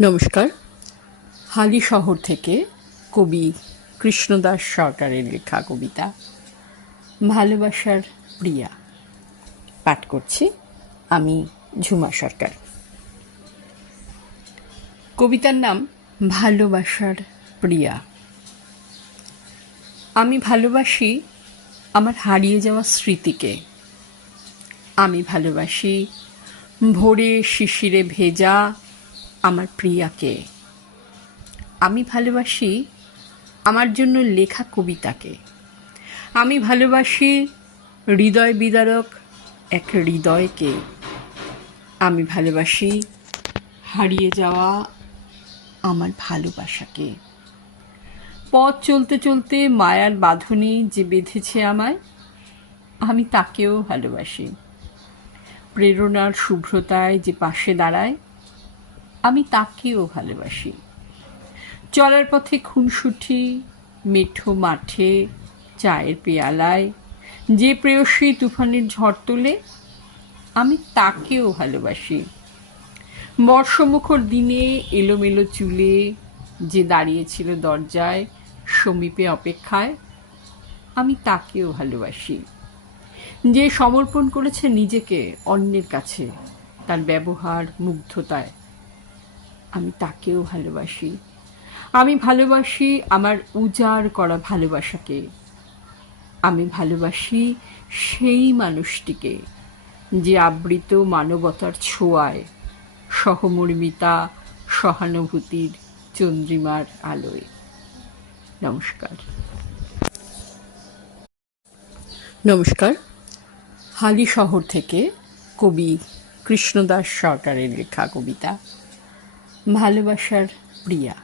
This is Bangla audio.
নমস্কার। হালি শহর থেকে কবি কৃষ্ণদাস সরকারের লেখা কবিতা, ভালোবাসার প্রিয়া, পাঠ করছি আমি ঝুমা সরকার। কবিতার নাম, ভালোবাসার প্রিয়া। আমি ভালোবাসি আমার হারিয়ে যাওয়া স্মৃতিকে। আমি ভালোবাসি ভোরে শিশিরে ভেজা আমার প্রিয়াকে। আমি ভালোবাসি আমার জন্য লেখা কবিতাকে। আমি ভালোবাসি হৃদয় বিদারক এক হৃদয়কে। আমি ভালোবাসি হারিয়ে যাওয়া আমার ভালোবাসাকে। পথ চলতে চলতে মায়ার বাঁধনে যে বেঁধেছে আমায়, আমি তাকেও ভালোবাসি। প্রেরণার শুভ্রতায় যে পাশে দাঁড়ায় তাকেও ভালোবাসি। চলার পথে খুনসুটি, মেঠো মাঠে, চায়ের পেয়ালায়, যে প্রেয়সী তুফানের ঝড় তোলে, আমি তাকেও ভালোবাসি। বর্ষমুখর দিনে এলোমেলো চুলে যে দাঁড়িয়েছিল দরজায়, সমীপে অপেক্ষায়, আমি তাকেও ভালোবাসি। যে সমর্পণ করেছে নিজেকে অন্যের কাছে, তার ব্যবহার মুগ্ধতায় আমি তাকেও ভালোবাসি। আমি ভালোবাসি আমার উজাড় করা ভালোবাসাকে। আমি ভালোবাসি সেই মানুষটিকে যে আবৃত মানবতার ছোঁয়ায় সহমর্মিতা, সহানুভূতির চন্দ্রিমার আলোয়। নমস্কার। নমস্কার। হালি শহর থেকে কবি কৃষ্ণদাস সরকারের লেখা কবিতা। ভালোবাসার প্রিয়া।